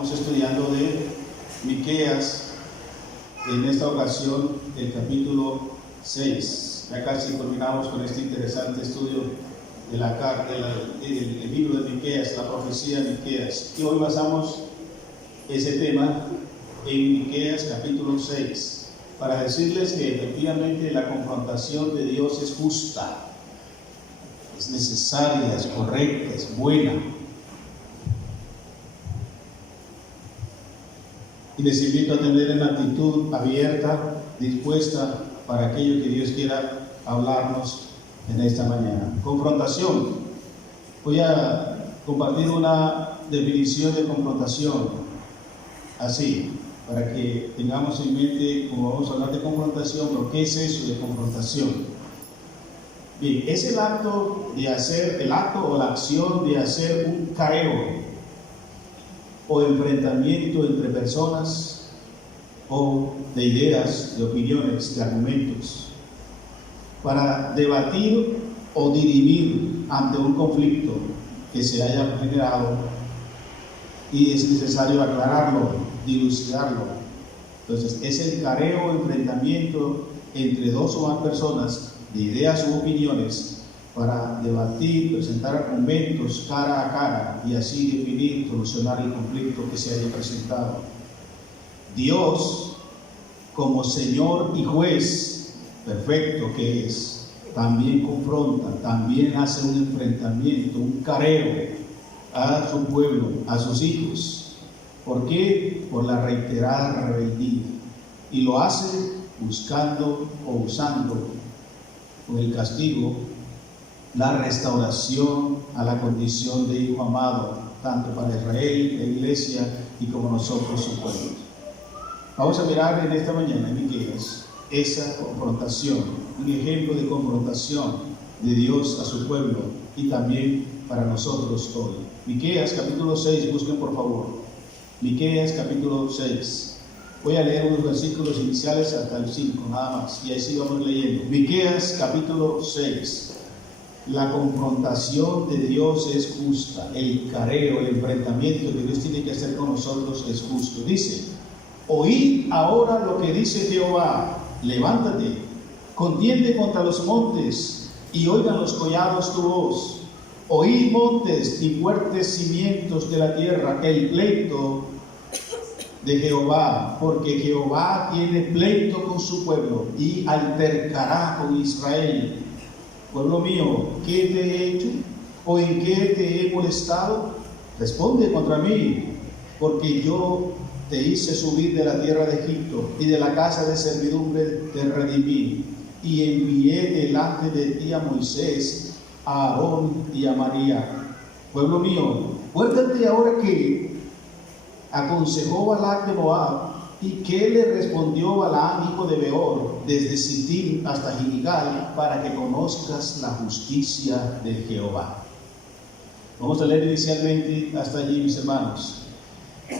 Estamos estudiando de Miqueas, en esta ocasión el capítulo 6. Ya casi terminamos con este interesante estudio de la carta, del libro de Miqueas, la profecía de Miqueas. Y hoy basamos ese tema en Miqueas capítulo 6, para decirles que efectivamente la confrontación de Dios es justa, es necesaria, es correcta, es buena. Y les invito a tener una actitud abierta, dispuesta para aquello que Dios quiera hablarnos en esta mañana. Confrontación. Voy a compartir una definición de confrontación, así, para que tengamos en mente, como vamos a hablar de confrontación, lo que es eso de confrontación. Bien, es el acto o la acción de hacer un careo o enfrentamiento entre personas o de ideas, de opiniones, de argumentos, para debatir o dirimir ante un conflicto que se haya generado y es necesario aclararlo, dilucidarlo. Entonces, es el careo o enfrentamiento entre dos o más personas de ideas u opiniones para debatir, presentar argumentos cara a cara y así definir, solucionar el conflicto que se haya presentado. Dios, como Señor y Juez perfecto que es, también confronta, también hace un enfrentamiento, un careo a su pueblo, a sus hijos. ¿Por qué? Por la reiterada rebeldía. Y lo hace buscando o usando con el castigo la restauración a la condición de hijo amado, tanto para Israel, la iglesia y como nosotros, su pueblo. Vamos a mirar en esta mañana, en Miqueas, esa confrontación, un ejemplo de confrontación de Dios a su pueblo y también para nosotros hoy. Miqueas capítulo 6, busquen por favor. Miqueas capítulo 6. Voy a leer unos versículos iniciales hasta el 5, nada más, y ahí sí vamos leyendo. Miqueas capítulo 6. La confrontación de Dios es justa, el careo, el enfrentamiento que Dios tiene que hacer con nosotros es justo. Dice: oíd ahora lo que dice Jehová, levántate, contiende contra los montes, y oigan los collados tu voz. Oíd montes y fuertes cimientos de la tierra, el pleito de Jehová, porque Jehová tiene pleito con su pueblo y altercará con Israel. Pueblo mío, ¿qué te he hecho? ¿O en qué te he molestado? Responde contra mí, porque yo te hice subir de la tierra de Egipto y de la casa de servidumbre te redimí, y envié delante de ti a Moisés, a Aarón y a María. Pueblo mío, acuérdate ahora que aconsejó Balac de Moab, y que le respondió Balaam hijo de Beor desde Sittim hasta Gilgal, para que conozcas la justicia de Jehová. Vamos a leer inicialmente hasta allí, mis hermanos.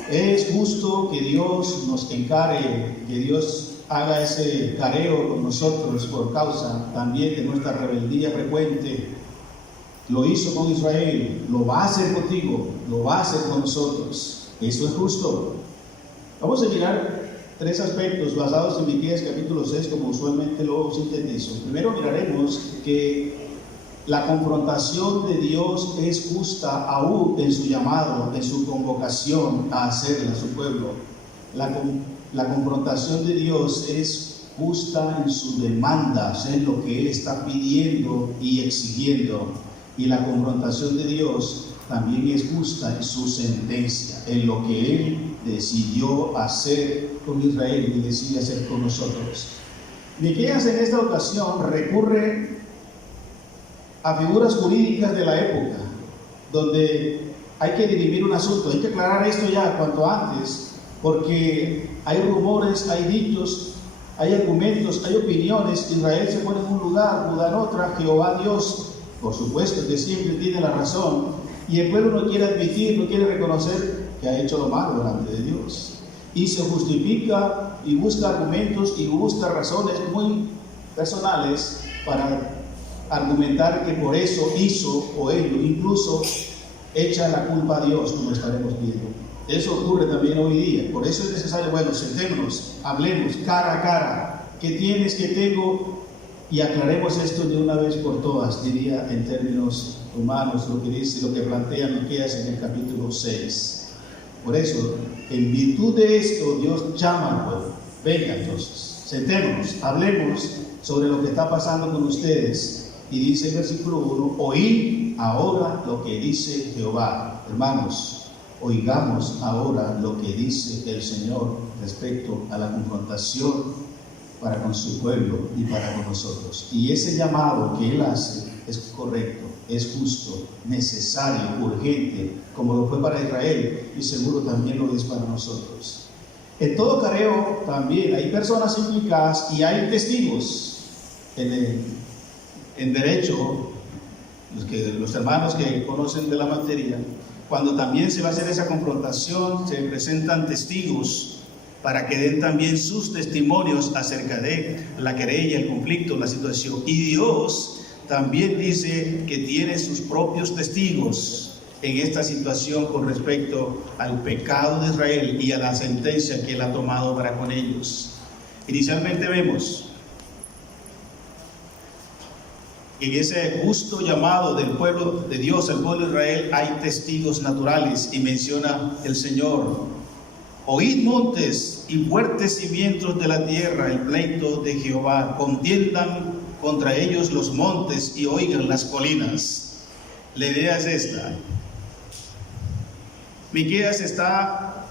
Es justo que Dios nos encare, que Dios haga ese careo con nosotros por causa también de nuestra rebeldía frecuente. Lo hizo con Israel, lo va a hacer contigo, lo va a hacer con nosotros. Eso es justo. Vamos a mirar tres aspectos basados en Miqueas capítulo 6, como usualmente lo sintetizo. Primero miraremos que la confrontación de Dios es justa aún en su llamado, en su convocación a hacerla a su pueblo. La confrontación de Dios es justa en sus demandas, en lo que Él está pidiendo y exigiendo. Y la confrontación de Dios también es justa en su sentencia, en lo que Él decidió hacer con Israel y decide hacer con nosotros. Miqueas en esta ocasión recurre a figuras jurídicas de la época, donde hay que dirimir un asunto, hay que aclarar esto ya cuanto antes, porque hay rumores, hay dichos, hay argumentos, hay opiniones. Israel se pone en un lugar, Judá en otra, Jehová Dios, por supuesto que siempre tiene la razón, y el pueblo no quiere admitir, no quiere reconocer que ha hecho lo malo delante de Dios, y se justifica y busca argumentos y busca razones muy personales para argumentar que por eso hizo o ello, incluso echa la culpa a Dios, como estaremos viendo. Eso ocurre también hoy día. Por eso es necesario, bueno, sentémonos, hablemos cara a cara. ¿Qué tienes? ¿Qué tengo? Y aclaremos esto de una vez por todas, diría en términos humanos, lo que dice, lo que plantea Miqueas en el capítulo 6. Por eso, en virtud de esto, Dios llama al pueblo. Venga entonces, sentémonos, hablemos sobre lo que está pasando con ustedes. Y dice el versículo 1, oíd ahora lo que dice Jehová. Hermanos, oigamos ahora lo que dice el Señor respecto a la confrontación para con su pueblo y para con nosotros. Y ese llamado que Él hace es correcto, es justo, necesario, urgente, como lo fue para Israel y seguro también lo es para nosotros. En todo careo también hay personas implicadas y hay testigos en derecho, los hermanos que conocen de la materia. Cuando también se va a hacer esa confrontación, se presentan testigos para que den también sus testimonios acerca de la querella, el conflicto, la situación. Y Dios también dice que tiene sus propios testigos en esta situación con respecto al pecado de Israel y a la sentencia que Él ha tomado para con ellos. Inicialmente vemos en ese justo llamado del pueblo de Dios, el pueblo de Israel, hay testigos naturales, y menciona el Señor: oíd montes y fuertes cimientos de la tierra, el pleito de Jehová, contiendan contra ellos los montes y oigan las colinas. La idea es esta. Miqueas está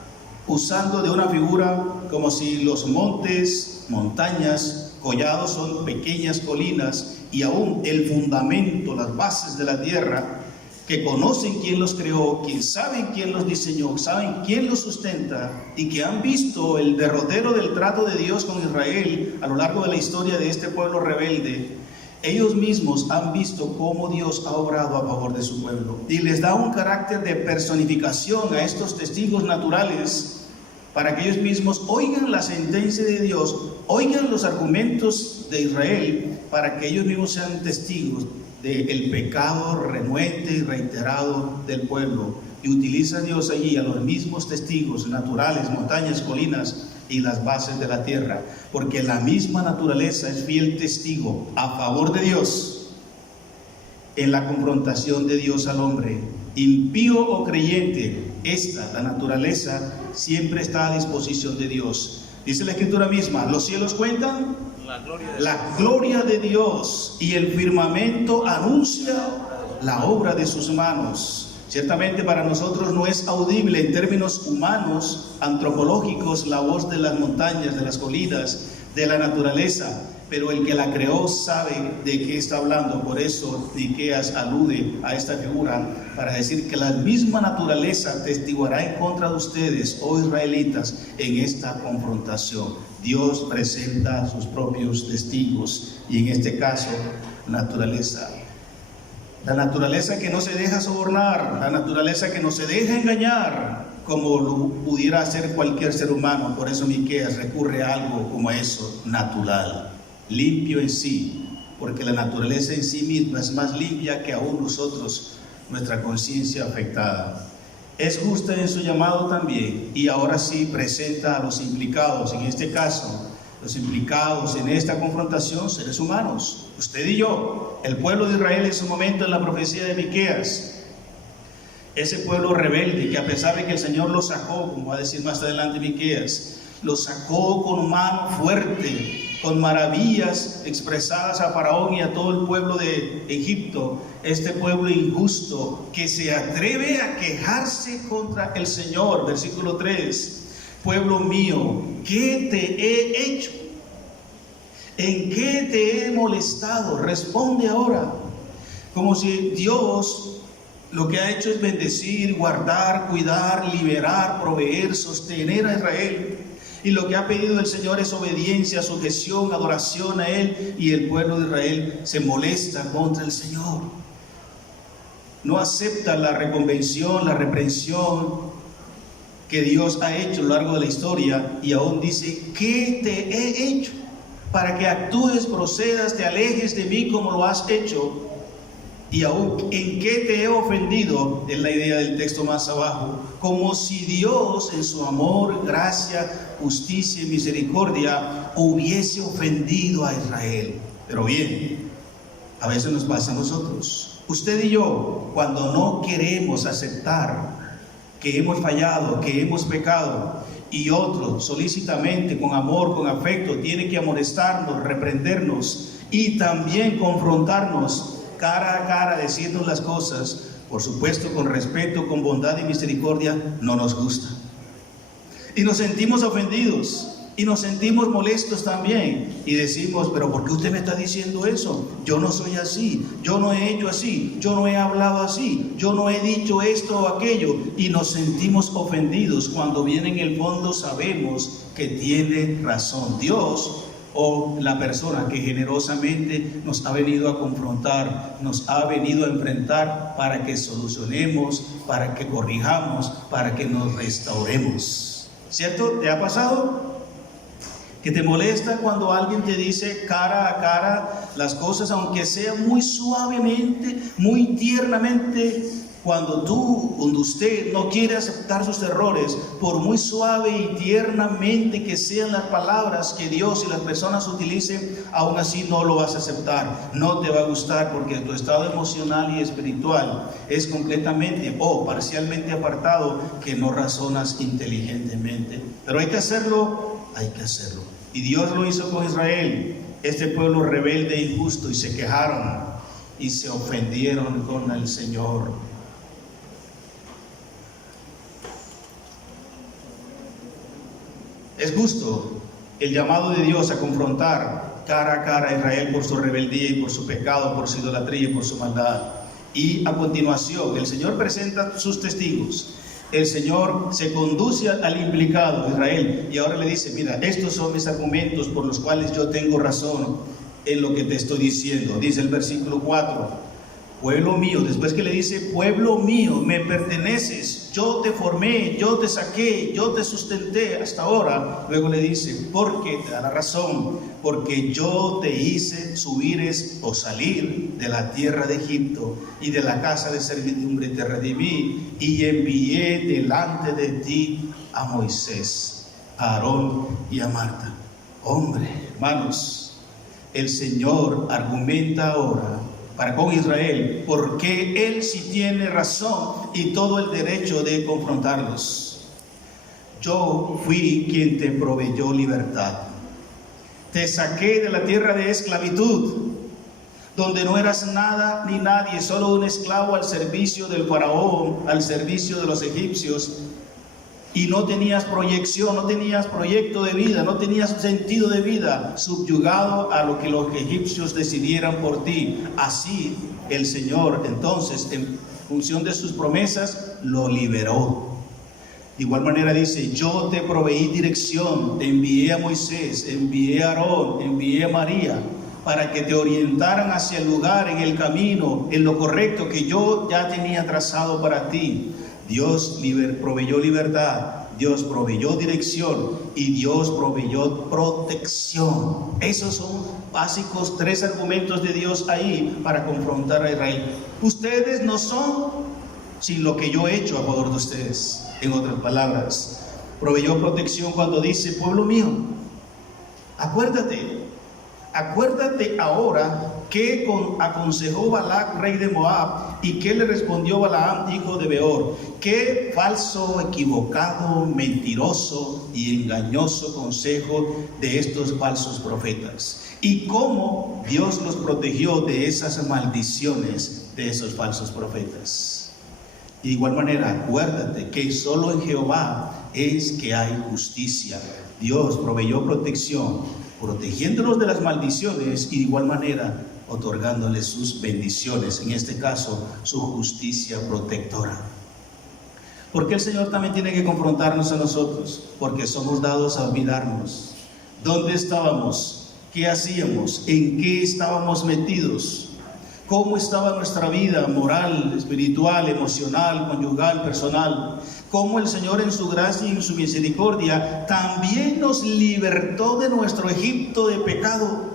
usando de una figura como si los montes, montañas, collados son pequeñas colinas, y aún el fundamento, las bases de la tierra, que conocen quién los creó, que saben quién los diseñó, saben quién los sustenta, y que han visto el derrotero del trato de Dios con Israel a lo largo de la historia de este pueblo rebelde. Ellos mismos han visto cómo Dios ha obrado a favor de su pueblo, y les da un carácter de personificación a estos testigos naturales, para que ellos mismos oigan la sentencia de Dios, oigan los argumentos de Israel, para que ellos mismos sean testigos del pecado renuente y reiterado del pueblo. Y utiliza Dios allí a los mismos testigos naturales, montañas, colinas y las bases de la tierra, porque la misma naturaleza es fiel testigo a favor de Dios en la confrontación de Dios al hombre. Impío o creyente, la naturaleza siempre está a disposición de Dios. Dice la Escritura misma: los cielos cuentan la gloria de Dios, y el firmamento anuncia la obra de sus manos. Ciertamente para nosotros no es audible en términos humanos, antropológicos, la voz de las montañas, de las colinas, de la naturaleza, pero el que la creó sabe de qué está hablando. Por eso Miqueas alude a esta figura para decir que la misma naturaleza testiguará en contra de ustedes, oh israelitas, en esta confrontación. Dios presenta a sus propios testigos, y en este caso, naturaleza. La naturaleza que no se deja sobornar, la naturaleza que no se deja engañar, como lo pudiera hacer cualquier ser humano. Por eso Miqueas recurre a algo como eso, natural, limpio en sí, porque la naturaleza en sí misma es más limpia que aún nosotros, nuestra conciencia afectada. Es justa en su llamado también, y ahora sí presenta a los implicados, en este caso, los implicados en esta confrontación, seres humanos, usted y yo, el pueblo de Israel en su momento en la profecía de Miqueas. Ese pueblo rebelde que, a pesar de que el Señor lo sacó, como va a decir más adelante Miqueas, lo sacó con mano fuerte, con maravillas expresadas a Faraón y a todo el pueblo de Egipto. Este pueblo injusto que se atreve a quejarse contra el Señor. Versículo 3: pueblo mío, ¿qué te he hecho? ¿En qué te he molestado? Responde ahora. Como si Dios lo que ha hecho es bendecir, guardar, cuidar, liberar, proveer, sostener a Israel. Y lo que ha pedido el Señor es obediencia, sujeción, adoración a Él. Y el pueblo de Israel se molesta contra el Señor. No acepta la reconvención, la reprensión que Dios ha hecho a lo largo de la historia. Y aún dice: ¿qué te he hecho? Para que actúes, procedas, te alejes de mí como lo has hecho. Y aún, ¿en qué te he ofendido? Es la idea del texto más abajo. Como si Dios, en su amor, gracia, justicia y misericordia, hubiese ofendido a Israel. Pero bien, a veces nos pasa a nosotros. Usted y yo, cuando no queremos aceptar que hemos fallado, que hemos pecado, y otro solícitamente, con amor, con afecto, tiene que amonestarnos, reprendernos y también confrontarnos cara a cara, decirnos las cosas, por supuesto con respeto, con bondad y misericordia, no nos gusta. Y nos sentimos ofendidos, y nos sentimos molestos también, y decimos, pero ¿por qué usted me está diciendo eso? Yo no soy así, yo no he hecho así, yo no he hablado así, yo no he dicho esto o aquello, y nos sentimos ofendidos cuando bien en el fondo sabemos que tiene razón Dios, o la persona que generosamente nos ha venido a confrontar, nos ha venido a enfrentar para que solucionemos, para que corrijamos, para que nos restauremos. ¿Cierto? ¿Te ha pasado? Que te molesta cuando alguien te dice cara a cara las cosas, aunque sea muy suavemente, muy tiernamente. Cuando usted no quiere aceptar sus errores, por muy suave y tiernamente que sean las palabras que Dios y las personas utilicen, aún así no lo vas a aceptar, no te va a gustar, porque tu estado emocional y espiritual es completamente o parcialmente apartado, que no razonas inteligentemente. Pero hay que hacerlo, hay que hacerlo. Y Dios lo hizo con Israel, este pueblo rebelde e injusto, y se quejaron y se ofendieron con el Señor. Es justo el llamado de Dios a confrontar cara a cara a Israel por su rebeldía y por su pecado, por su idolatría y por su maldad. Y a continuación, el Señor presenta sus testigos. El Señor se conduce al implicado, Israel, y ahora le dice, mira, estos son mis argumentos por los cuales yo tengo razón en lo que te estoy diciendo. Dice el versículo 4, pueblo mío, después que le dice, pueblo mío, me perteneces, yo te formé, yo te saqué, yo te sustenté hasta ahora. Luego le dice, porque te da la razón, porque yo te hice subires o salir de la tierra de Egipto, y de la casa de servidumbre te redimí, y envié delante de ti a Moisés, a Aarón y a Marta. Hombre, hermanos, el Señor argumenta ahora para con Israel, porque Él sí tiene razón y todo el derecho de confrontarlos. Yo fui quien te proveyó libertad. Te saqué de la tierra de esclavitud, donde no eras nada ni nadie, solo un esclavo al servicio del faraón, al servicio de los egipcios, y no tenías proyección, no tenías proyecto de vida, no tenías sentido de vida, subyugado a lo que los egipcios decidieran por ti. Así el Señor, entonces, en función de sus promesas, lo liberó. De igual manera dice, yo te proveí dirección, te envié a Moisés, envié a Aarón, envié a María, para que te orientaran hacia el lugar, en el camino, en lo correcto que yo ya tenía trazado para ti. Dios proveyó libertad, Dios proveyó dirección y Dios proveyó protección. Esos son básicos 3 argumentos de Dios ahí para confrontar a Israel. Ustedes no son sin lo que yo he hecho a favor de ustedes. En otras palabras, proveyó protección cuando dice, pueblo mío, acuérdate ahora que aconsejó Balac, rey de Moab, y que le respondió Balaam, hijo de Beor. Qué falso, equivocado, mentiroso y engañoso consejo de estos falsos profetas. Y cómo Dios los protegió de esas maldiciones de esos falsos profetas. De igual manera, acuérdate que solo en Jehová es que hay justicia. Dios proveyó protección, protegiéndolos de las maldiciones, y de igual manera otorgándoles sus bendiciones, en este caso su justicia protectora. ¿Por qué el Señor también tiene que confrontarnos a nosotros? Porque somos dados a olvidarnos. ¿Dónde estábamos? ¿Qué hacíamos? ¿En qué estábamos metidos? ¿Cómo estaba nuestra vida moral, espiritual, emocional, conyugal, personal? Cómo el Señor en su gracia y en su misericordia también nos libertó de nuestro Egipto de pecado.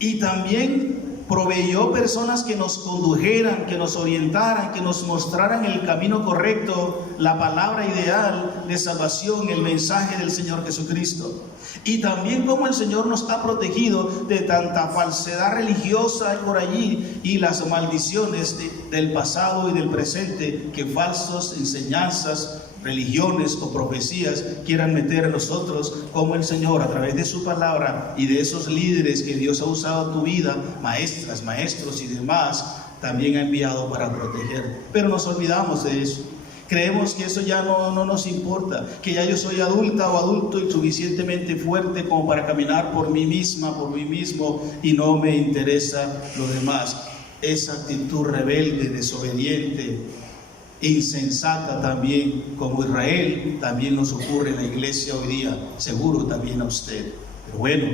Y también proveyó personas que nos condujeran, que nos orientaran, que nos mostraran el camino correcto, la palabra ideal de salvación, el mensaje del Señor Jesucristo. Y también cómo el Señor nos ha protegido de tanta falsedad religiosa por allí y las maldiciones del pasado y del presente que falsas enseñanzas, religiones o profecías quieran meter a nosotros, como el Señor a través de su palabra y de esos líderes que Dios ha usado en tu vida, maestras, maestros y demás, también ha enviado para proteger. Pero nos olvidamos de eso. Creemos que eso ya no nos importa, que ya yo soy adulta o adulto y suficientemente fuerte como para caminar por mí misma, por mí mismo, y no me interesa lo demás. Esa actitud rebelde, desobediente, insensata también, como Israel, también nos ocurre en la iglesia hoy día, seguro también a usted. Pero bueno,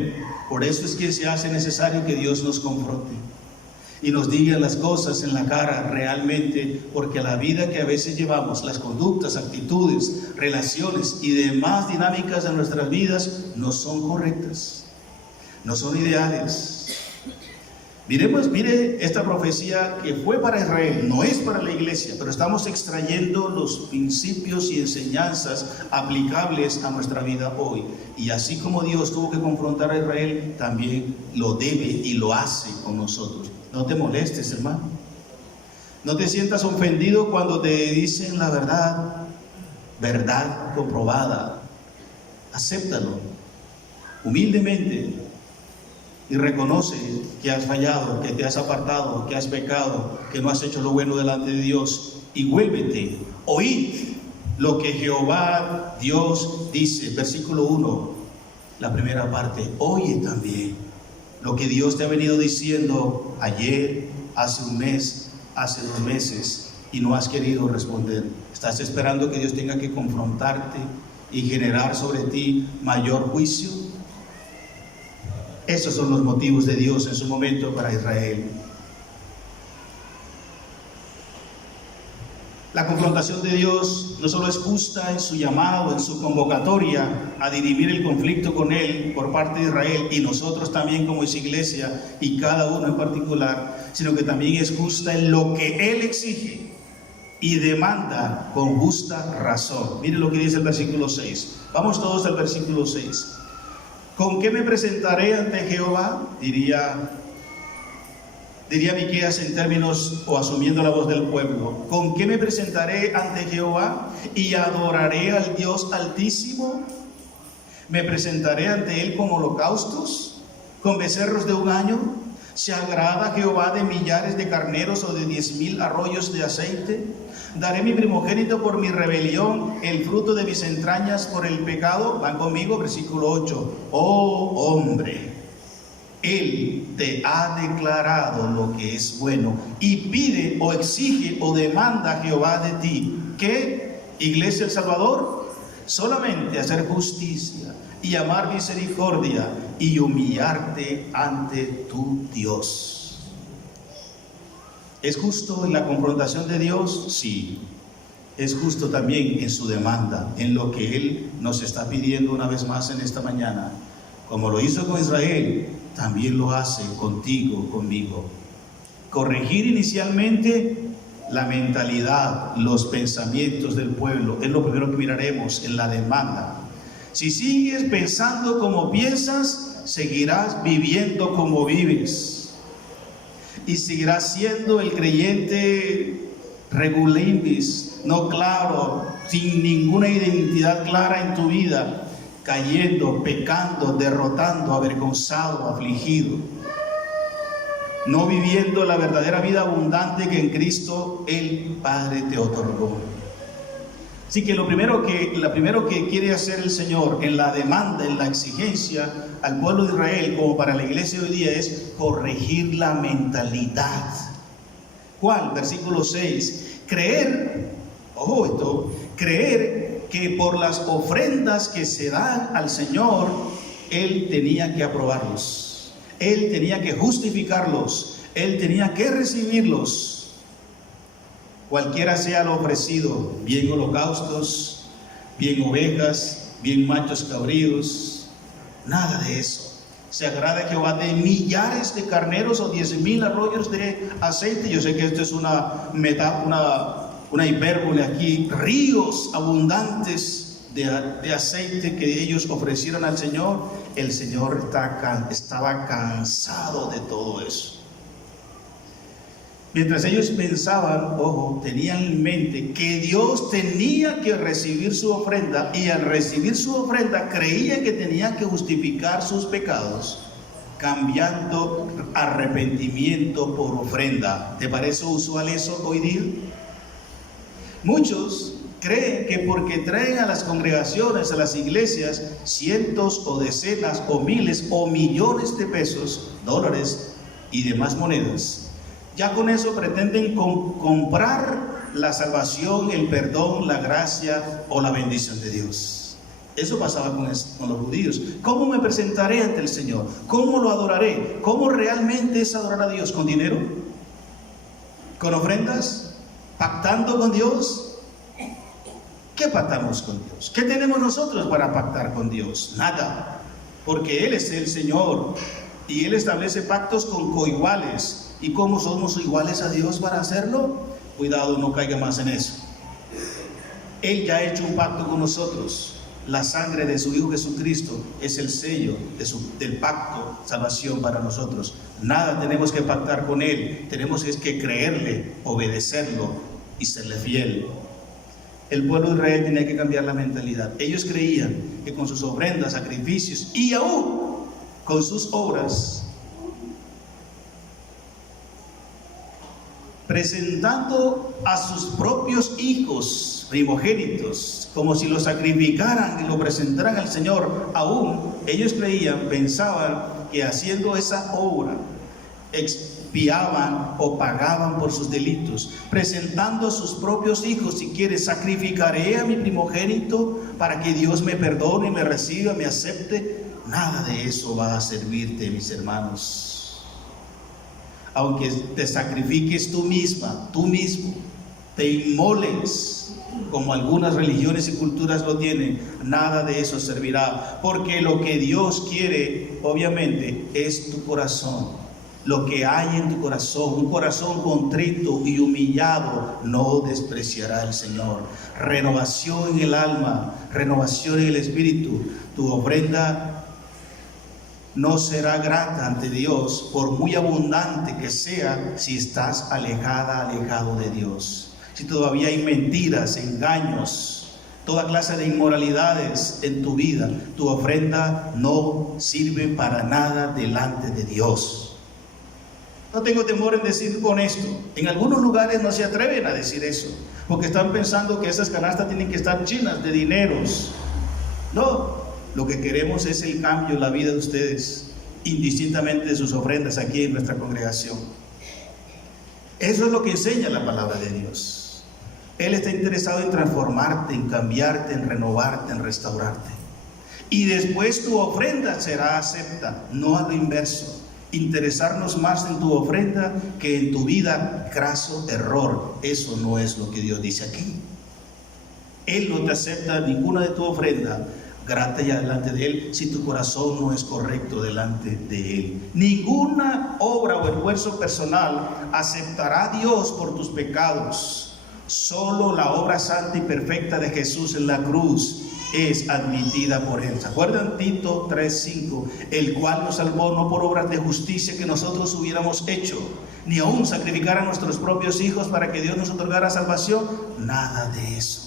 por eso es que se hace necesario que Dios nos confronte y nos diga las cosas en la cara realmente, porque la vida que a veces llevamos, las conductas, actitudes, relaciones y demás dinámicas de nuestras vidas no son correctas, no son ideales. Mire esta profecía que fue para Israel, no es para la iglesia, pero estamos extrayendo los principios y enseñanzas aplicables a nuestra vida hoy. Y así como Dios tuvo que confrontar a Israel, también lo debe y lo hace con nosotros. No te molestes, hermano. No te sientas ofendido cuando te dicen la verdad, verdad comprobada. Acéptalo humildemente. Y reconoce que has fallado, que te has apartado, que has pecado, que no has hecho lo bueno delante de Dios. Y vuélvete, oíd lo que Jehová Dios dice. Versículo 1, la primera parte. Oye también lo que Dios te ha venido diciendo ayer, hace un mes, hace 2 meses, y no has querido responder. Estás esperando que Dios tenga que confrontarte y generar sobre ti mayor juicio. Esos son los motivos de Dios en su momento para Israel. La confrontación de Dios no solo es justa en su llamado, en su convocatoria a dirimir el conflicto con Él por parte de Israel y nosotros también como es iglesia y cada uno en particular, sino que también es justa en lo que Él exige y demanda con justa razón. Mire lo que dice el versículo 6. Vamos todos al versículo 6. ¿Con qué me presentaré ante Jehová? Diría Miqueas en términos o asumiendo la voz del pueblo. ¿Con qué me presentaré ante Jehová y adoraré al Dios Altísimo? ¿Me presentaré ante Él con holocaustos, con becerros de 1 año? ¿Se agrada Jehová de millares de carneros o de 10,000 arroyos de aceite? ¿Daré mi primogénito por mi rebelión, el fruto de mis entrañas por el pecado? Van conmigo, versículo 8. Oh hombre, Él te ha declarado lo que es bueno y pide o exige o demanda Jehová de ti. ¿Qué? Iglesia del Salvador, solamente hacer justicia y amar misericordia y humillarte ante tu Dios. ¿Es justo en la confrontación de Dios? Sí. Es justo también en su demanda, en lo que Él nos está pidiendo una vez más en esta mañana. Como lo hizo con Israel, también lo hace contigo, conmigo. Corregir inicialmente la mentalidad, los pensamientos del pueblo, es lo primero que miraremos en la demanda. Si sigues pensando como piensas, seguirás viviendo como vives. Y seguirás siendo el creyente regulimbis, no claro, sin ninguna identidad clara en tu vida, cayendo, pecando, derrotando, avergonzado, afligido, no viviendo la verdadera vida abundante que en Cristo el Padre te otorgó. Así que lo primero que quiere hacer el Señor en la demanda, en la exigencia al pueblo de Israel como para la iglesia hoy día es corregir la mentalidad. ¿Cuál? Versículo 6. Creer que por las ofrendas que se dan al Señor, Él tenía que aprobarlos, Él tenía que justificarlos, Él tenía que recibirlos. Cualquiera sea lo ofrecido, bien holocaustos, bien ovejas, bien machos cabríos, nada de eso. Se agrada Jehová de millares de carneros o 10,000 arroyos de aceite. Yo sé que esto es una hipérbole aquí. Ríos abundantes de aceite que ellos ofrecieron al Señor. El Señor estaba cansado de todo eso. Mientras ellos pensaban, ojo, tenían en mente que Dios tenía que recibir su ofrenda, y al recibir su ofrenda creían que tenían que justificar sus pecados, cambiando arrepentimiento por ofrenda. ¿Te parece usual eso hoy día? Muchos creen que porque traen a las congregaciones, a las iglesias, cientos o decenas o miles o millones de pesos, dólares y demás monedas, ya con eso pretenden comprar la salvación, el perdón, la gracia o la bendición de Dios. Eso pasaba con los judíos. ¿Cómo me presentaré ante el Señor? ¿Cómo lo adoraré? ¿Cómo realmente es adorar a Dios? ¿Con dinero? ¿Con ofrendas? ¿Pactando con Dios? ¿Qué pactamos con Dios? ¿Qué tenemos nosotros para pactar con Dios? Nada, porque Él es el Señor y Él establece pactos con coiguales. ¿Y cómo somos iguales a Dios para hacerlo? Cuidado, no caiga más en eso. Él ya ha hecho un pacto con nosotros. La sangre de su Hijo Jesucristo es el sello del pacto, salvación para nosotros. Nada tenemos que pactar con Él. Tenemos que creerle, obedecerlo y serle fiel. El pueblo de Israel tenía que cambiar la mentalidad. Ellos creían que con sus ofrendas, sacrificios y aún con sus obras, presentando a sus propios hijos primogénitos, como si los sacrificaran y lo presentaran al Señor, aún ellos creían, pensaban que haciendo esa obra expiaban o pagaban por sus delitos, presentando a sus propios hijos. Si quieres, sacrificaré a mi primogénito para que Dios me perdone, me reciba, me acepte. Nada de eso va a servirte, mis hermanos. Aunque te sacrifiques tú misma, tú mismo, te inmoles, como algunas religiones y culturas lo tienen, nada de eso servirá, porque lo que Dios quiere, obviamente, es tu corazón. Lo que hay en tu corazón, un corazón contrito y humillado, no despreciará el Señor. Renovación en el alma, renovación en el espíritu. Tu ofrenda no será grata ante Dios, por muy abundante que sea, si estás alejado de Dios. Si todavía hay mentiras, engaños, toda clase de inmoralidades en tu vida, tu ofrenda no sirve para nada delante de Dios. No tengo temor en decir con esto. En algunos lugares no se atreven a decir eso, porque están pensando que esas canastas tienen que estar llenas de dineros. No. Lo que queremos es el cambio en la vida de ustedes, indistintamente de sus ofrendas aquí en nuestra congregación. Eso es lo que enseña la palabra de Dios. Él está interesado en transformarte, en cambiarte, en renovarte, en restaurarte. Y después tu ofrenda será acepta, no a lo inverso. Interesarnos más en tu ofrenda que en tu vida, craso error. Eso no es lo que Dios dice aquí. Él no te acepta ninguna de tu ofrenda grata ya delante de Él si tu corazón no es correcto delante de Él. Ninguna obra o esfuerzo personal aceptará a Dios por tus pecados. Solo la obra santa y perfecta de Jesús en la cruz es admitida por Él. ¿Se acuerdan? Tito 3:5, el cual nos salvó no por obras de justicia que nosotros hubiéramos hecho, ni aún sacrificar a nuestros propios hijos para que Dios nos otorgara salvación. Nada de eso.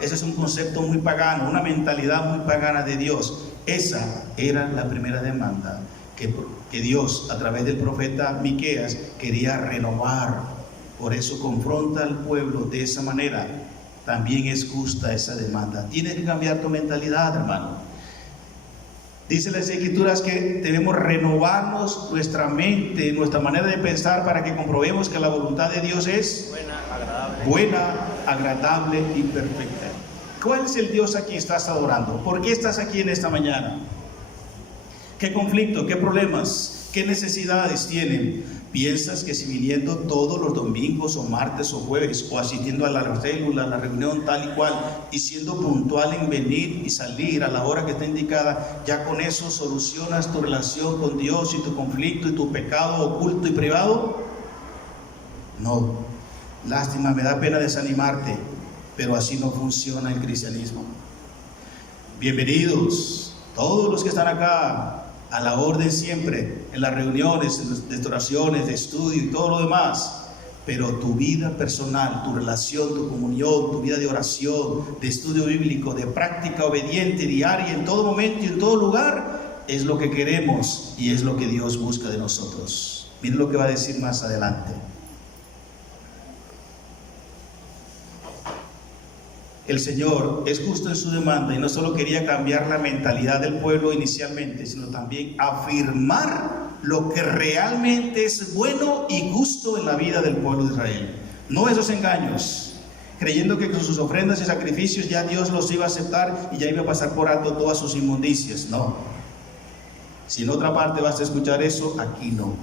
Ese es un concepto muy pagano, una mentalidad muy pagana de Dios. Esa era la primera demanda que Dios, a través del profeta Miqueas, quería renovar. Por eso confronta al pueblo de esa manera. También es justa esa demanda. Tienes que cambiar tu mentalidad, hermano. Dice las Escrituras que debemos renovarnos nuestra mente, nuestra manera de pensar, para que comprobemos que la voluntad de Dios es buena, agradable y perfecta. ¿Cuál es el Dios a quien estás adorando? ¿Por qué estás aquí en esta mañana? ¿Qué conflicto, qué problemas, ¿Qué necesidades tienen? ¿Piensas que si viniendo todos los domingos o martes o jueves o asistiendo a la célula, a la reunión tal y cual y siendo puntual en venir y salir a la hora que está indicada, ya con eso solucionas tu relación con Dios y tu conflicto y tu pecado oculto y privado? No. Lástima, me da pena desanimarte, pero así no funciona el cristianismo. Bienvenidos todos los que están acá, a la orden siempre, en las reuniones, en las oraciones, de estudio y todo lo demás. Pero tu vida personal, tu relación, tu comunión, tu vida de oración, de estudio bíblico, de práctica obediente, diaria, en todo momento y en todo lugar, es lo que queremos y es lo que Dios busca de nosotros. Miren lo que va a decir más adelante. El Señor es justo en su demanda y no solo quería cambiar la mentalidad del pueblo inicialmente, sino también afirmar lo que realmente es bueno y justo en la vida del pueblo de Israel. No esos engaños, creyendo que con sus ofrendas y sacrificios ya Dios los iba a aceptar y ya iba a pasar por alto todas sus inmundicias. No. Si en otra parte vas a escuchar eso, aquí no.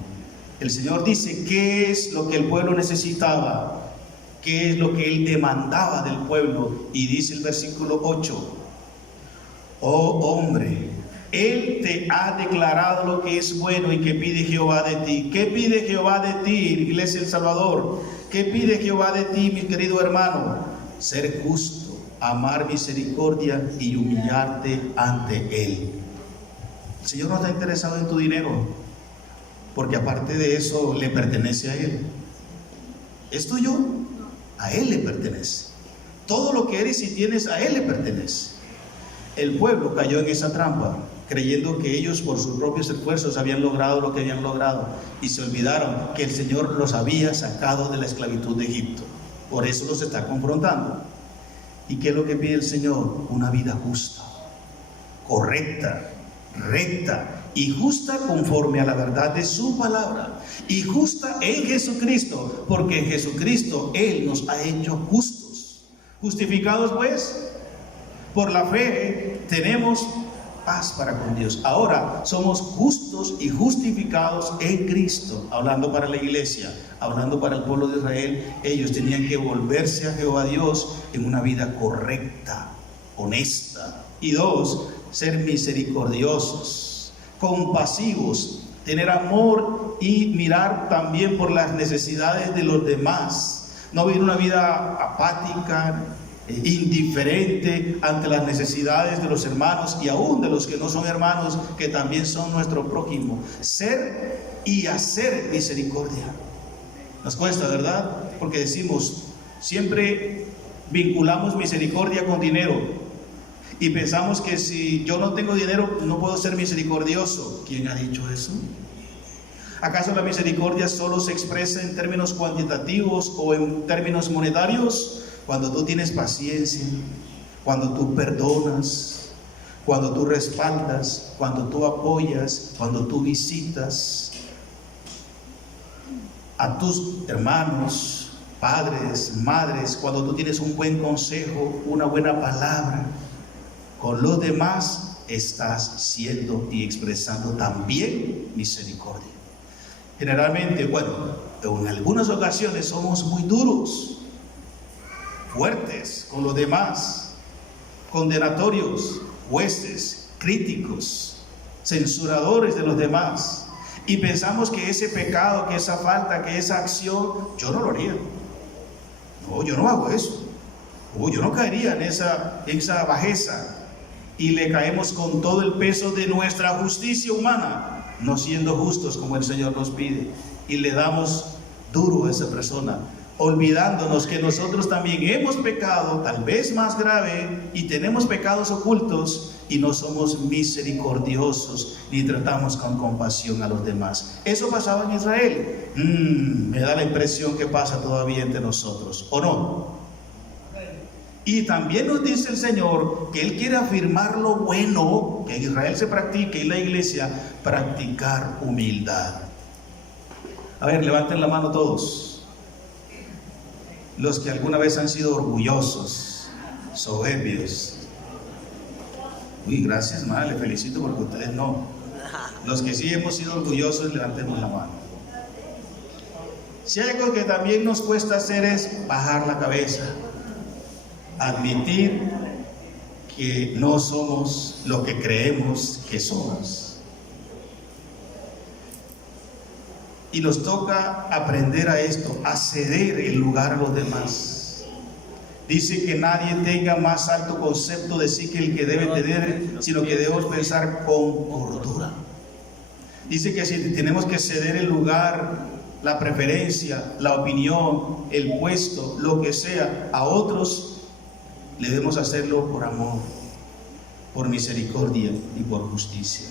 El Señor dice qué es lo que el pueblo necesitaba, qué es lo que Él demandaba del pueblo, y dice el versículo 8: oh hombre, Él te ha declarado lo que es bueno y que pide Jehová de ti. ¿Qué pide Jehová de ti, Iglesia del Salvador? ¿Qué pide Jehová de ti, mi querido hermano? Ser justo, amar misericordia y humillarte ante Él. El Señor no está interesado en tu dinero, porque aparte de eso le pertenece a Él. ¿Es tuyo? A Él le pertenece. Todo lo que eres y tienes a Él le pertenece. El pueblo cayó en esa trampa, creyendo que ellos por sus propios esfuerzos habían logrado lo que habían logrado, y se olvidaron que el Señor los había sacado de la esclavitud de Egipto. Por eso los está confrontando. ¿Y qué es lo que pide el Señor? Una vida justa, correcta, recta y justa conforme a la verdad de su palabra, y justa en Jesucristo, porque en Jesucristo Él nos ha hecho justos. Justificados pues por la fe tenemos paz para con Dios. Ahora somos justos y justificados en Cristo. Hablando para la iglesia, hablando para el pueblo de Israel, ellos tenían que volverse a Jehová Dios en una vida correcta, honesta. Y dos, ser misericordiosos, compasivos, tener amor y mirar también por las necesidades de los demás. No vivir una vida apática, indiferente ante las necesidades de los hermanos y aún de los que no son hermanos, que también son nuestro prójimo. Ser y hacer misericordia. Nos cuesta, ¿verdad? Porque decimos, siempre vinculamos misericordia con dinero. Y pensamos que si yo no tengo dinero no puedo ser misericordioso. ¿Quién ha dicho eso? ¿Acaso la misericordia solo se expresa en términos cuantitativos o en términos monetarios? Cuando tú tienes paciencia, cuando tú perdonas, cuando tú respaldas, cuando tú apoyas, cuando tú visitas a tus hermanos, padres, madres, cuando tú tienes un buen consejo, una buena palabra. Con los demás estás siendo y expresando también misericordia. Generalmente, en algunas ocasiones somos muy duros, fuertes con los demás, condenatorios, jueces, críticos, censuradores de los demás, y pensamos que ese pecado, que esa falta, que esa acción, yo no lo haría. No, yo no hago eso. Yo no caería en esa bajeza. Y le caemos con todo el peso de nuestra justicia humana, no siendo justos como el Señor nos pide, y le damos duro a esa persona, olvidándonos que nosotros también hemos pecado, tal vez más grave, y tenemos pecados ocultos, y no somos misericordiosos ni tratamos con compasión a los demás. Eso pasaba en Israel. Me da la impresión que pasa todavía entre nosotros, ¿o no? Y también nos dice el Señor que Él quiere afirmar lo bueno que en Israel se practique, y en la iglesia practicar humildad. A ver, levanten la mano todos los que alguna vez han sido orgullosos, soberbios. Uy, gracias, madre, le felicito porque ustedes no. Los que sí hemos sido orgullosos, levantemos la mano. Si hay algo que también nos cuesta hacer es bajar la cabeza, admitir que no somos lo que creemos que somos. Y nos toca aprender a esto, a ceder el lugar a los demás. Dice que nadie tenga más alto concepto de sí que el que debe tener, sino que debemos pensar con cordura. Dice que si tenemos que ceder el lugar, la preferencia, la opinión, el puesto, lo que sea, a otros, debemos hacerlo por amor, por misericordia y por justicia.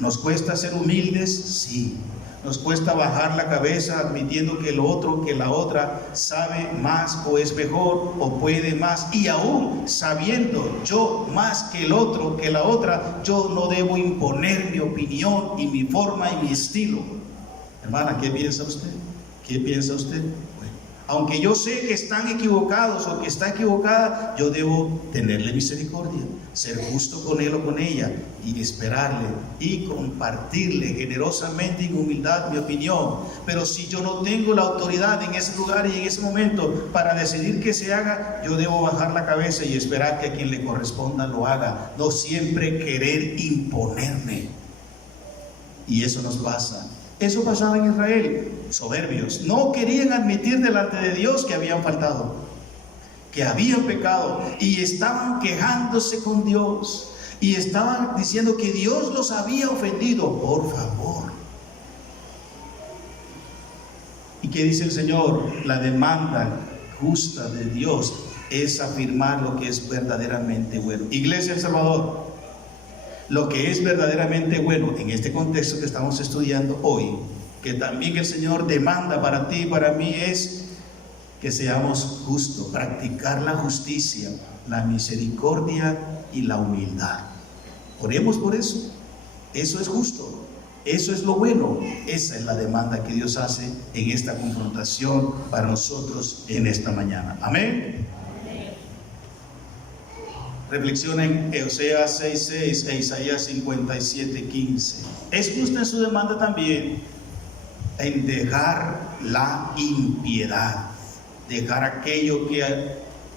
¿Nos cuesta ser humildes? Sí. Nos cuesta bajar la cabeza admitiendo que el otro, que la otra sabe más o es mejor o puede más, y aún sabiendo yo más que el otro, que la otra, yo no debo imponer mi opinión y mi forma y mi estilo. Hermana, ¿qué piensa usted? ¿Qué piensa usted? Bueno, aunque yo sé que están equivocados o que está equivocada, yo debo tenerle misericordia, ser justo con él o con ella y esperarle y compartirle generosamente y con humildad mi opinión. Pero si yo no tengo la autoridad en ese lugar y en ese momento para decidir que se haga, yo debo bajar la cabeza y esperar que a quien le corresponda lo haga, no siempre querer imponerme. Y eso nos pasa. Eso pasaba en Israel, soberbios, no querían admitir delante de Dios que habían faltado, que habían pecado, y estaban quejándose con Dios, y estaban diciendo que Dios los había ofendido. Por favor. ¿Y qué dice el Señor? La demanda justa de Dios es afirmar lo que es verdaderamente bueno. Iglesia del Salvador, lo que es verdaderamente bueno en este contexto que estamos estudiando hoy, que también el Señor demanda para ti y para mí, es que seamos justos, practicar la justicia, la misericordia y la humildad. Oremos por eso. Eso es justo, eso es lo bueno. Esa es la demanda que Dios hace en esta confrontación para nosotros en esta mañana. Amén. Reflexiona en Oseas 6:6 e Isaías 57:15. Es justa en su demanda también en dejar la impiedad, dejar aquello que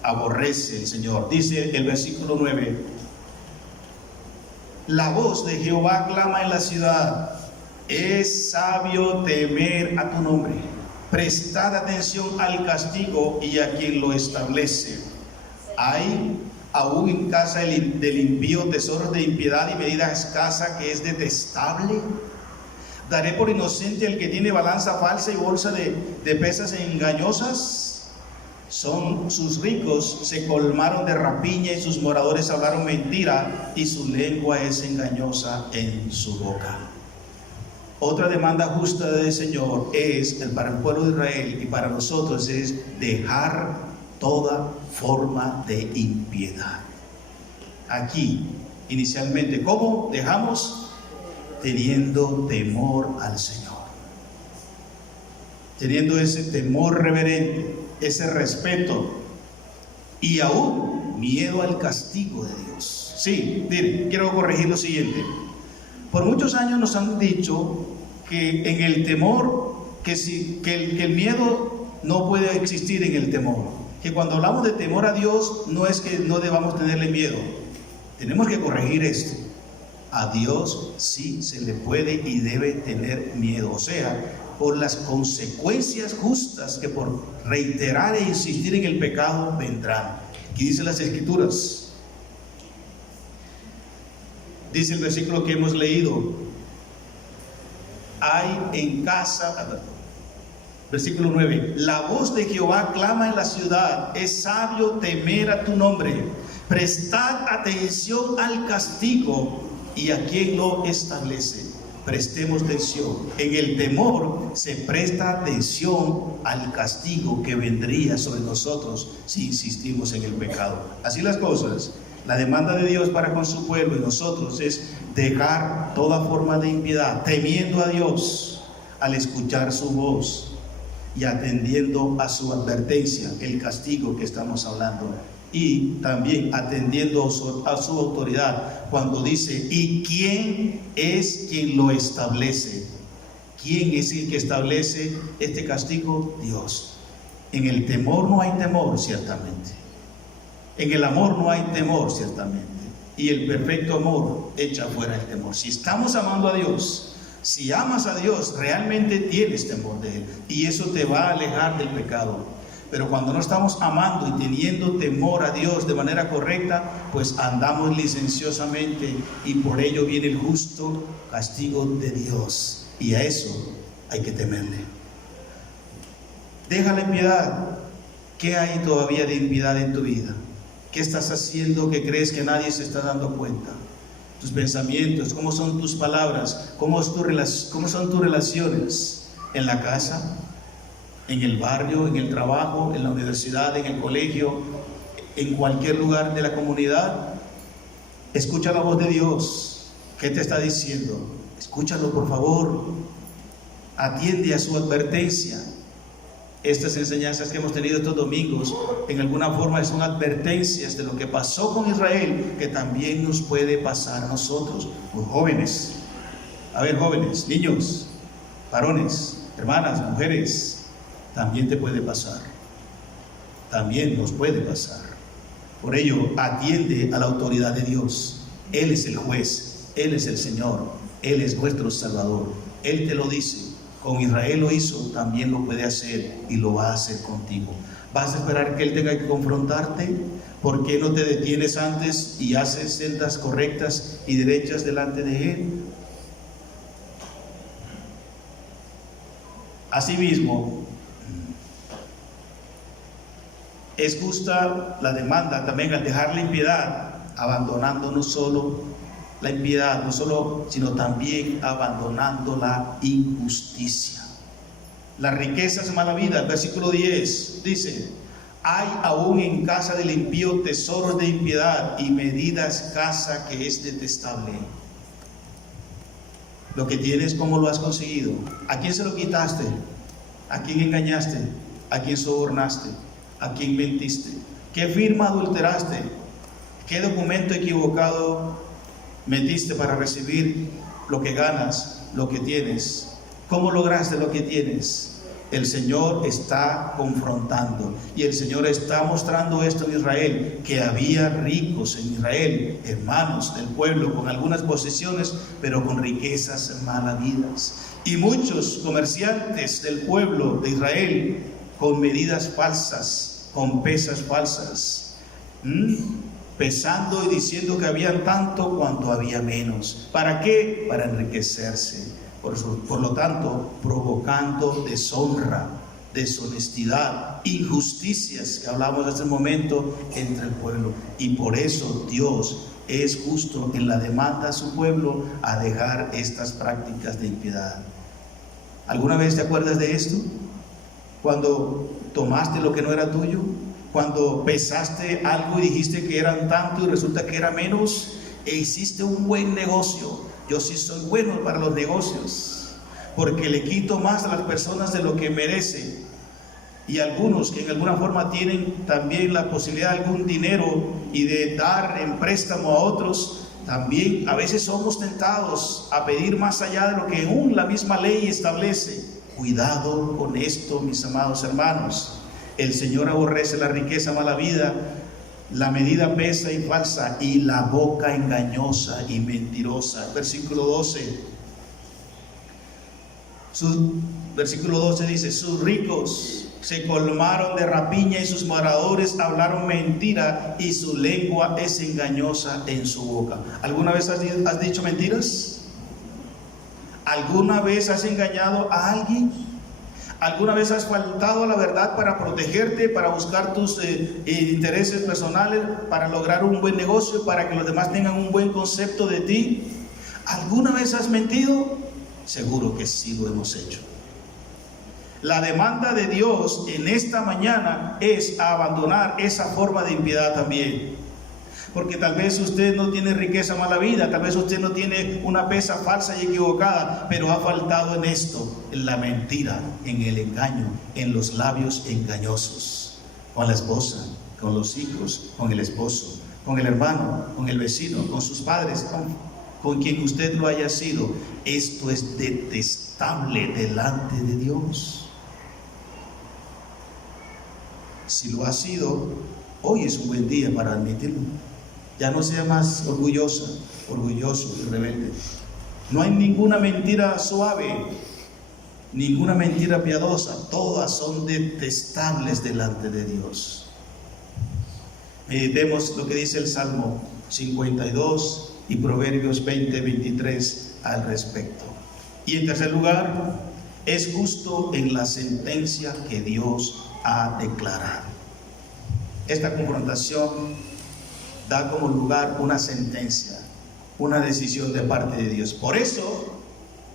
aborrece el Señor. Dice el versículo 9: la voz de Jehová clama en la ciudad, es sabio temer a tu nombre, prestad atención al castigo y a quien lo establece. Hay aún en casa del impío tesoros de impiedad y medida escasa que es detestable. Daré por inocente al que tiene balanza falsa y bolsa de pesas engañosas. Sus ricos se colmaron de rapiña y sus moradores hablaron mentira y su lengua es engañosa en su boca. Otra demanda justa del Señor es, para el pueblo de Israel y para nosotros, es dejar toda forma de impiedad. Aquí, inicialmente, ¿cómo dejamos? Teniendo temor al Señor, teniendo ese temor reverente, ese respeto y aún miedo al castigo de Dios. Sí, miren, quiero corregir lo siguiente. Por muchos años nos han dicho que en el temor, que el miedo no puede existir en el temor. Que cuando hablamos de temor a Dios, no es que no debamos tenerle miedo. Tenemos que corregir esto. A Dios sí se le puede y debe tener miedo, o sea, por las consecuencias justas que por reiterar e insistir en el pecado vendrán. Aquí dicen las Escrituras, dice el versículo que hemos leído: hay en casa, versículo 9, la voz de Jehová clama en la ciudad, es sabio temer a tu nombre, prestad atención al castigo y a quien lo establece. Prestemos atención. En el temor se presta atención al castigo que vendría sobre nosotros si insistimos en el pecado. Así las cosas. La demanda de Dios para con su pueblo y nosotros es dejar toda forma de impiedad, temiendo a Dios al escuchar su voz y atendiendo a su advertencia, el castigo que estamos hablando y también atendiendo a su autoridad, cuando dice: ¿y quién es quien lo establece? ¿Quién es el que establece este castigo? Dios. En el temor no hay temor, ciertamente. En el amor no hay temor, ciertamente. Y el perfecto amor echa fuera el temor. Si estamos amando a Dios, si amas a Dios, realmente tienes temor de Él, y eso te va a alejar del pecado. Pero cuando no estamos amando y teniendo temor a Dios de manera correcta, pues andamos licenciosamente, y por ello viene el justo castigo de Dios, y a eso hay que temerle. Deja la impiedad. ¿Qué hay todavía de impiedad en tu vida? ¿Qué estás haciendo que crees que nadie se está dando cuenta? Tus pensamientos, ¿cómo son tus palabras? ¿Cómo son tus relaciones en la casa, en el barrio, en el trabajo, en la universidad, en el colegio, en cualquier lugar de la comunidad? Escucha la voz de Dios. ¿Qué te está diciendo? Escúchalo, por favor. Atiende a su advertencia. Estas enseñanzas que hemos tenido estos domingos, en alguna forma son advertencias de lo que pasó con Israel, que también nos puede pasar a nosotros, los jóvenes. A ver, jóvenes, niños, varones, hermanas, mujeres, también te puede pasar. También nos puede pasar. Por ello, atiende a la autoridad de Dios. Él es el juez, Él es el Señor, Él es nuestro Salvador. Él te lo dice. Con Israel lo hizo, también lo puede hacer, y lo va a hacer contigo. ¿Vas a esperar que Él tenga que confrontarte? ¿Por qué no te detienes antes y haces sendas correctas y derechas delante de Él? Asimismo, es justa la demanda también al dejar la impiedad, abandonando no solo la impiedad, sino también abandonando la injusticia. Las riquezas mala vida. El versículo 10 dice: hay aún en casa del impío tesoros de impiedad, y medida escasa que es detestable. Lo que tienes, ¿cómo lo has conseguido? ¿A quién se lo quitaste? ¿A quién engañaste? ¿A quién sobornaste? ¿A quién mentiste? ¿Qué firma adulteraste? ¿Qué documento equivocado metiste para recibir lo que ganas, lo que tienes? ¿Cómo lograste lo que tienes? El Señor está confrontando, y el Señor está mostrando esto en Israel, que había ricos en Israel, hermanos del pueblo, con algunas posesiones, pero con riquezas malavidas, y muchos comerciantes del pueblo de Israel con medidas falsas, con pesas falsas, pesando y diciendo que había tanto cuanto había menos. ¿Para qué? Para enriquecerse. Por lo tanto, provocando deshonra, deshonestidad, injusticias que hablamos hace un momento entre el pueblo. Y por eso Dios es justo en la demanda a su pueblo a dejar estas prácticas de impiedad. ¿Alguna vez te acuerdas de esto? Cuando tomaste lo que no era tuyo, cuando pesaste algo y dijiste que eran tanto y resulta que era menos, e hiciste un buen negocio. Yo sí soy bueno para los negocios, porque le quito más a las personas de lo que merecen. Y algunos que en alguna forma tienen también la posibilidad de algún dinero y de dar en préstamo a otros, también a veces somos tentados a pedir más allá de lo que aún la misma ley establece. Cuidado con esto, mis amados hermanos. El Señor aborrece la riqueza mala vida, la medida pesa y falsa, y la boca engañosa y mentirosa. Versículo 12. Versículo 12 dice: sus ricos se colmaron de rapiña, y sus moradores hablaron mentira, y su lengua es engañosa en su boca. ¿Alguna vez has dicho mentiras? ¿Alguna vez has engañado a alguien? ¿Alguna vez has faltado a la verdad para protegerte, para buscar tus intereses personales, para lograr un buen negocio, para que los demás tengan un buen concepto de ti? ¿Alguna vez has mentido? Seguro que sí lo hemos hecho. La demanda de Dios en esta mañana es abandonar esa forma de impiedad también. Porque tal vez usted no tiene riqueza mala vida, tal vez usted no tiene una pesa falsa y equivocada, pero ha faltado en esto, en la mentira, en el engaño, en los labios engañosos, con la esposa, con los hijos, con el esposo, con el hermano, con el vecino, con sus padres, con quien usted lo haya sido. Esto es detestable delante de Dios. Si lo ha sido, hoy es un buen día para admitirlo. Ya no sea más orgulloso y rebelde. No hay ninguna mentira suave, ninguna mentira piadosa. Todas son detestables delante de Dios. Meditemos lo que dice el Salmo 52 y Proverbios 20-23 al respecto. Y en tercer lugar, es justo en la sentencia que Dios ha declarado. Esta confrontación da como lugar una sentencia, una decisión de parte de Dios. Por eso,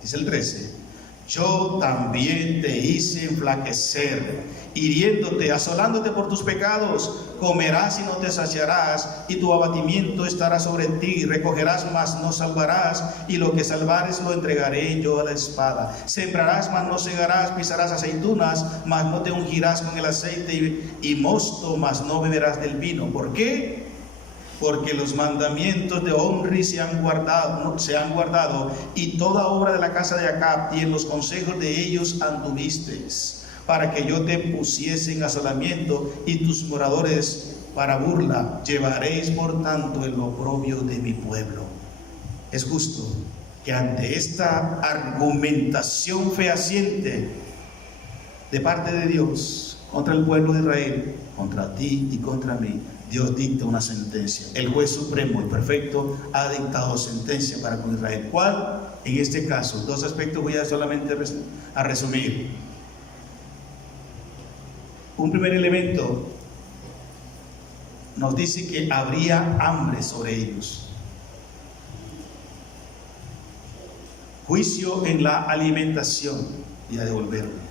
dice el 13, yo también te hice enflaquecer, hiriéndote, asolándote por tus pecados. Comerás y no te saciarás, y tu abatimiento estará sobre ti. Recogerás, mas no salvarás, y lo que salvares lo entregaré yo a la espada. Sembrarás, mas no segarás, pisarás aceitunas, mas no te ungirás con el aceite, y mosto, mas no beberás del vino. ¿Por qué? Porque los mandamientos de Omri se han guardado, y toda obra de la casa de Acab, y en los consejos de ellos anduvisteis, para que yo te pusiese en asolamiento, y tus moradores para burla. Llevaréis por tanto el oprobio de mi pueblo. Es justo que ante esta argumentación fehaciente de parte de Dios contra el pueblo de Israel, contra ti y contra mí, Dios dicta una sentencia. El juez supremo y perfecto ha dictado sentencia para con Israel. ¿Cuál? En este caso, dos aspectos voy a solamente a resumir. Un primer elemento nos dice que habría hambre sobre ellos. Juicio en la alimentación y a devolverlo.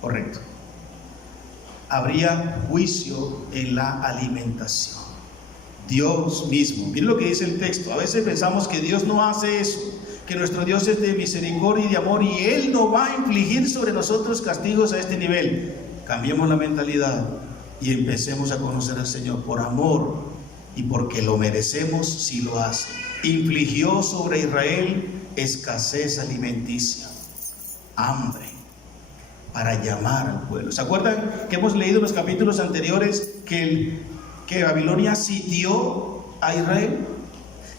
Correcto. Habría juicio en la alimentación. Dios mismo. Miren lo que dice el texto. A veces pensamos que Dios no hace eso, que nuestro Dios es de misericordia y de amor, y Él no va a infligir sobre nosotros castigos a este nivel. Cambiemos la mentalidad y empecemos a conocer al Señor. Por amor y porque lo merecemos, sí lo hace. Infligió sobre Israel escasez alimenticia, hambre, para llamar al pueblo. ¿Se acuerdan que hemos leído en los capítulos anteriores que Babilonia sitió a Israel?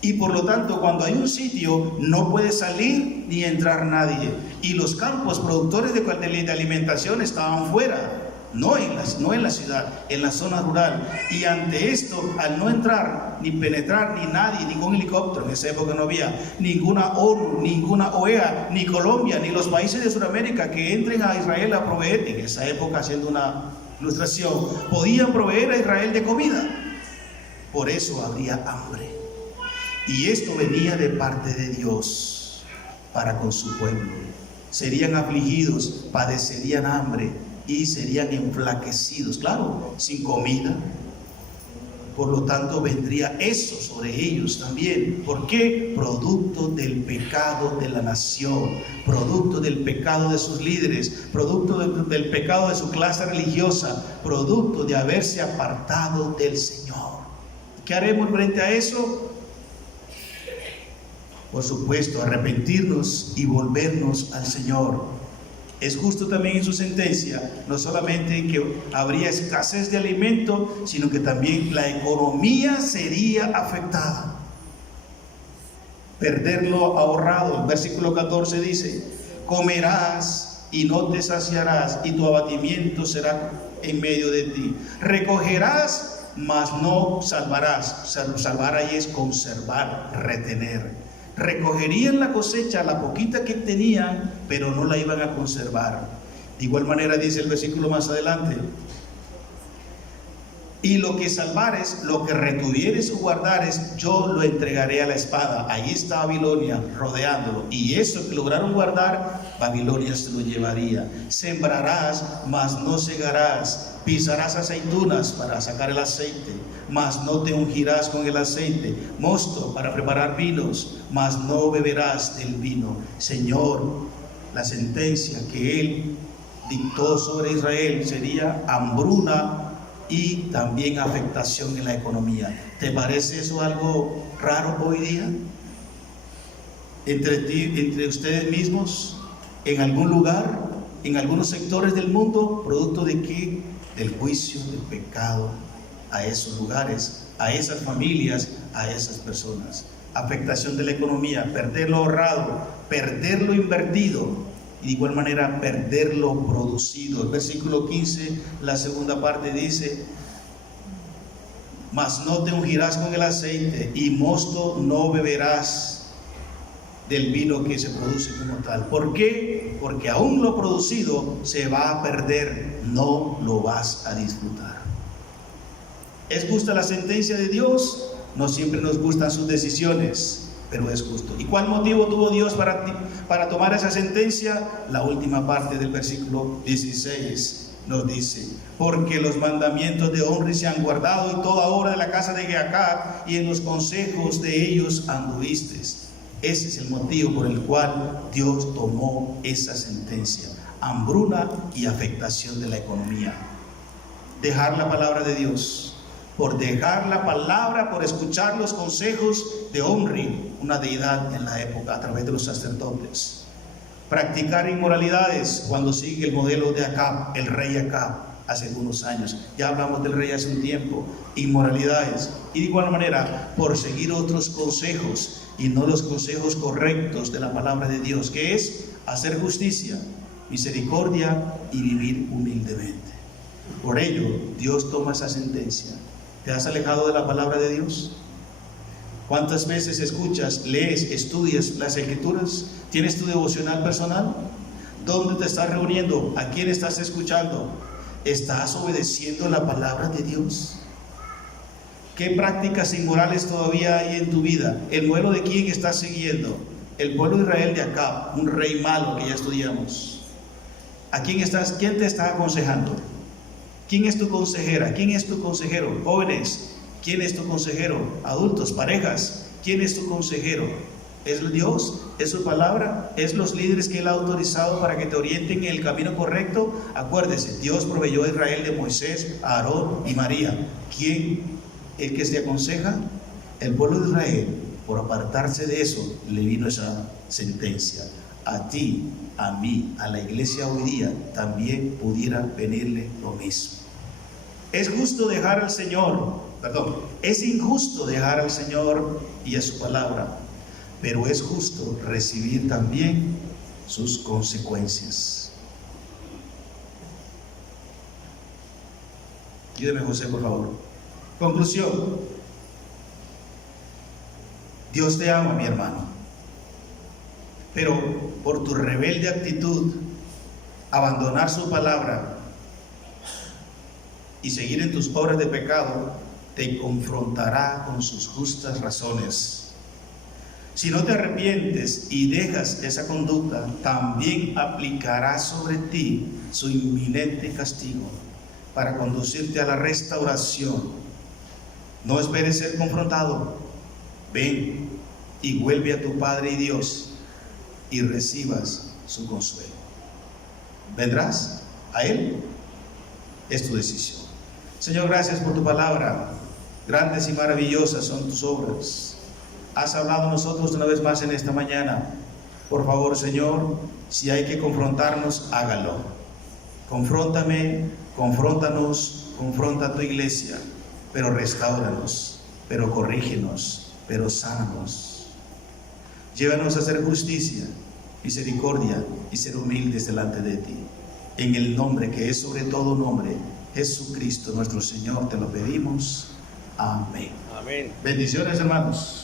Y por lo tanto, cuando hay un sitio, no puede salir ni entrar nadie. Y los campos productores de alimentación estaban fuera, no en la ciudad, en la zona rural. Y ante esto, al no entrar ni penetrar ni nadie, ningún helicóptero, en esa época no había ninguna ONU, ninguna OEA, ni Colombia, ni los países de Sudamérica que entren a Israel a proveer, en esa época, haciendo una ilustración, podían proveer a Israel de comida. Por eso habría hambre. Y esto venía de parte de Dios para con su pueblo. Serían afligidos, padecerían hambre y serían enflaquecidos, claro, sin comida. Por lo tanto, vendría eso sobre ellos también. ¿Por qué? Producto del pecado de la nación, producto del pecado de sus líderes, producto del pecado de su clase religiosa, producto de haberse apartado del Señor. ¿Qué haremos frente a eso? Por supuesto, arrepentirnos y volvernos al Señor. Es justo también en su sentencia, no solamente que habría escasez de alimento, sino que también la economía sería afectada. Perder lo ahorrado. El versículo 14 dice: comerás y no te saciarás, y tu abatimiento será en medio de ti. Recogerás, mas no salvarás. Salvar ahí es conservar, retener. Recogerían la cosecha, la poquita que tenían, pero no la iban a conservar. De igual manera dice el versículo más adelante: y lo que salvares, lo que retuvieres o guardares, yo lo entregaré a la espada. Ahí está Babilonia rodeándolo, y eso que lograron guardar Babilonia se lo llevaría. Sembrarás, mas no segarás. Pisarás aceitunas para sacar el aceite, mas no te ungirás con el aceite. Mosto para preparar vinos, mas no beberás del vino. Señor, la sentencia que Él dictó sobre Israel sería hambruna y también afectación en la economía. ¿Te parece eso algo raro hoy día? Entre ustedes mismos, en algún lugar, en algunos sectores del mundo, ¿producto de qué? Del juicio, del pecado, a esos lugares, a esas familias, a esas personas. Afectación de la economía, perder lo ahorrado, perder lo invertido, y de igual manera perder lo producido. El versículo 15, la segunda parte dice: mas no te ungirás con el aceite, y mosto no beberás del vino que se produce como tal. ¿Por qué? Porque aún lo producido se va a perder, no lo vas a disfrutar. ¿Es justa la sentencia de Dios? No siempre nos gustan sus decisiones, pero es justo. ¿Y cuál motivo tuvo Dios para tomar esa sentencia? La última parte del versículo 16 nos dice: porque los mandamientos de Omri se han guardado, y toda obra de la casa de Jeacab, y en los consejos de ellos anduviste. Ese es el motivo por el cual Dios tomó esa sentencia: hambruna y afectación de la economía. Dejar la palabra de Dios. Por dejar la palabra, por escuchar los consejos de Omri, una deidad en la época, a través de los sacerdotes. Practicar inmoralidades cuando sigue el modelo de Acab, el rey Acab, hace algunos años. Ya hablamos del rey hace un tiempo. Inmoralidades. Y de igual manera, por seguir otros consejos y no los consejos correctos de la palabra de Dios, que es hacer justicia, misericordia y vivir humildemente. Por ello, Dios toma esa sentencia. ¿Te has alejado de la palabra de Dios? ¿Cuántas veces escuchas, lees, estudias las Escrituras? ¿Tienes tu devocional personal? ¿Dónde te estás reuniendo? ¿A quién estás escuchando? ¿Estás obedeciendo la palabra de Dios? ¿Qué prácticas inmorales todavía hay en tu vida? ¿El modelo de quién estás siguiendo? El pueblo de Israel de Acab, un rey malo que ya estudiamos. ¿A quién te está aconsejando? ¿Quién es tu consejera? ¿Quién es tu consejero? Jóvenes, ¿quién es tu consejero? Adultos, parejas, ¿quién es tu consejero? ¿Es Dios? ¿Es su palabra? ¿Es los líderes que Él ha autorizado para que te orienten en el camino correcto? Acuérdese, Dios proveyó a Israel de Moisés, Aarón y María. ¿Quién es el que se aconseja? El pueblo de Israel. Por apartarse de eso, le vino esa sentencia. A ti, a mí, a la iglesia hoy día, también pudiera venirle lo mismo. Es justo dejar al Señor, es injusto dejar al Señor y a su palabra, pero es justo recibir también sus consecuencias. Ayúdeme, José, por favor. Conclusión. Dios te ama, mi hermano, pero por tu rebelde actitud, abandonar su palabra y seguir en tus obras de pecado, te confrontará con sus justas razones. Si no te arrepientes y dejas esa conducta, también aplicará sobre ti su inminente castigo para conducirte a la restauración. No esperes ser confrontado. Ven y vuelve a tu Padre y Dios y recibas su consuelo. ¿Vendrás a Él? Es tu decisión. Señor, gracias por tu palabra. Grandes y maravillosas son tus obras. Has hablado a nosotros una vez más en esta mañana. Por favor, Señor, si hay que confrontarnos, hágalo. Confróntame, confróntanos, confronta a tu iglesia, pero restauranos, pero corrígenos, pero sánanos. Llévanos a hacer justicia, misericordia y ser humildes delante de ti. En el nombre que es sobre todo nombre, Jesucristo nuestro Señor, te lo pedimos. Amén. Amén. Bendiciones, hermanos.